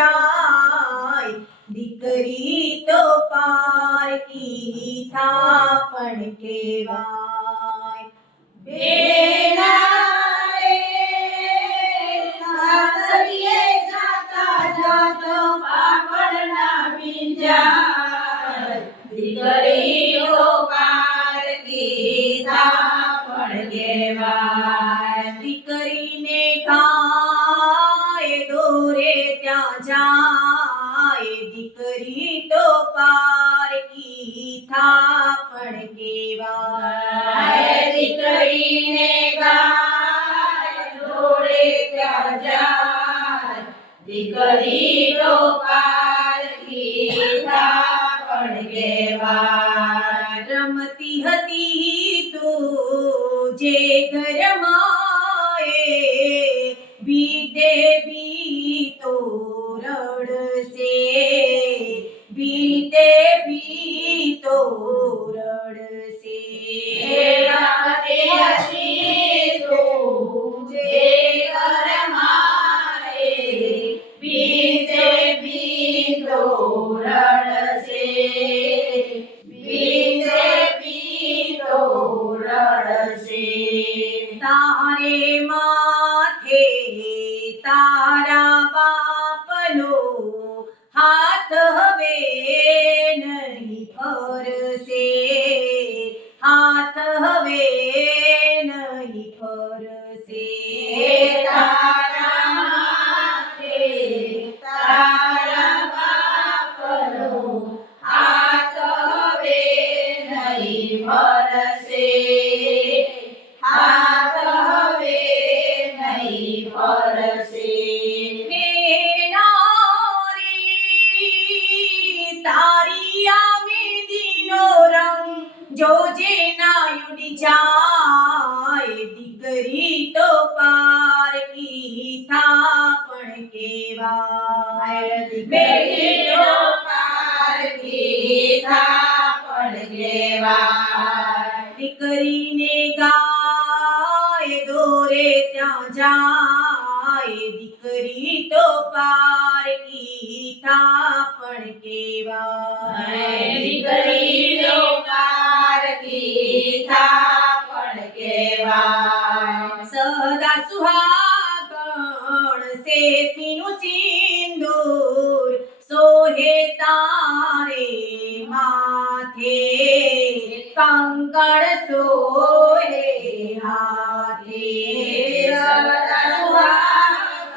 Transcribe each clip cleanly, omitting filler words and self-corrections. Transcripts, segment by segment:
જાય દીકરી તો પારકી થાપણ કહેવાય બેના રે સાસરીએ જાતા જાતા પાપડના ભીંજાય દીકરી તો પારકી થાપણ કહેવાય દીકરીને ગાય દોરે ત્યાં જાય દીકરી તો પારકી થાપણ કહેવાય દીકરીને ગાય દોરે ત્યાં જાય દીકરી તો પારકી થાપણ કહેવાય રમતી હતી તું જે ઘરમાં બીતે બીતો રડશે બીતે બીતો રડશે રમતી હતી તું જે ઘરમાં બીતે બીતો રડશે બીતે બીતો રડશે તારે માથે તારા બાપનો હાથ હવે નહીં ફરશે હાથ હવે નહીં ફરશે તારા માથે તારા બાપનો હાથ હવે નહીં ફરશે હાથ હવે નહીં ફરશે તારી આ મેંદીનો રંગ જોજે ના ઉડી જાય દીકરી તો પારકી થાપણ કહેવાય દીકરી તો પારકી થાપણ કહેવાય દીકરીને ગાય દોરે ત્યાં જાય દીકરી તો પારકી થાપણ કહેવાય દીકરી તો પારકી થાપણ કહેવાય સદા સુહાગણ શેઠીનું સિંદૂર સોહે તારે માથે કંકણ સોહે હાથે સદા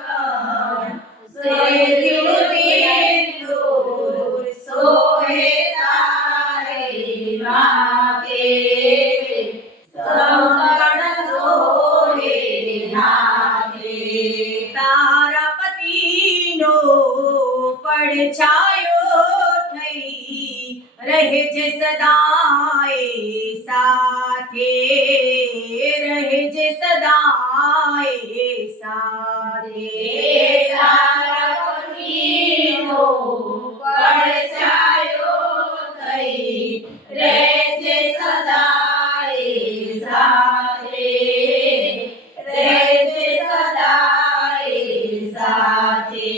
સુહાગણ શેઠીનું સિંદૂર સોહે તારે માથે કંકણ સોહે હાથે તારા પતિનો પડછાયો થઈ રહેજે સદાય સાથે રહેજે સદાય સાથે તારા પતિનો પડછાયો થઈ રહેજે સદાય સાથે રહેજે સદાય સાથે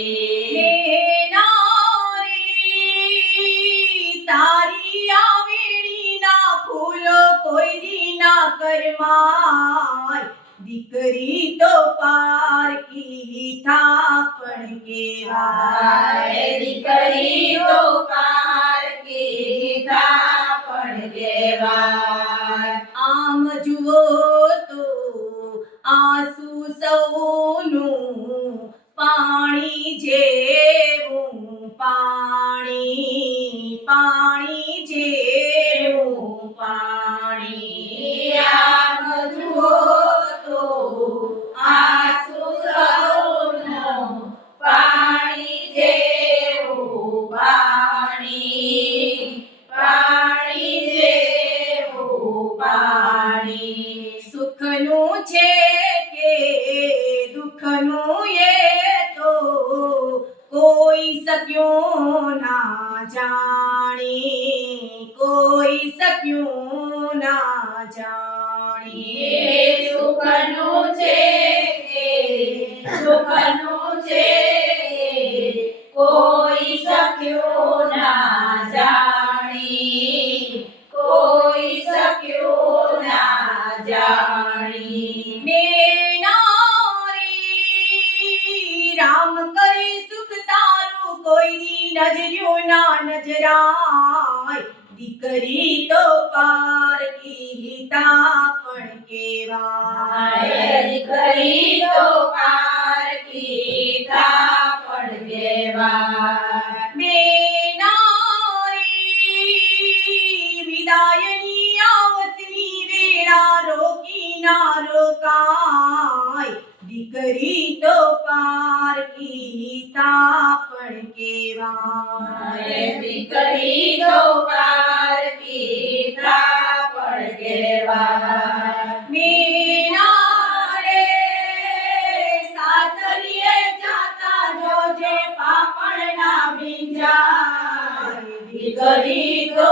તારી આવેણીના ફૂલો કોઈ દી ના કરમાય દીકરી તો પારકી થાપણ કહેવાય દીકરી તો પારકી થાપણ કહેવાય આમ જુઓ તો આંસુ સૌનું પાણી જેવું પાણી પાણી જેવું પાણી આમ જુઓ તો આંસુ સૌનું પાણી જેવું પાણી પાણી જેવું પાણી સુખનું છે કે દુઃખનું એ તો કોઈ શક્યું ના જાણી કોઈ શક્યું ના જાણી સુખનું છે કે દુઃખનું છે કોઈ શક્યું ના જાણી, કોઈ શક્યું ના જાણી. ને નારી રામ કરી સુખ તારું કોઈ નજર્યું ના નજરાય. દીકરી તો પારકી તાપણ કેવાય, દીકરી તો પારકી તાપણ કેવાય. બેનારી વિદાયની આવતની વેળા રોકી ના રોકાય. દીકરી તો પારકી તાપણ કેવાય, દીકરી તો પારકી તાપણ કેવાય. મેનારે સાસરીએ જાતા જોજે પાપણ ના ભીંજાય. દીકરી તો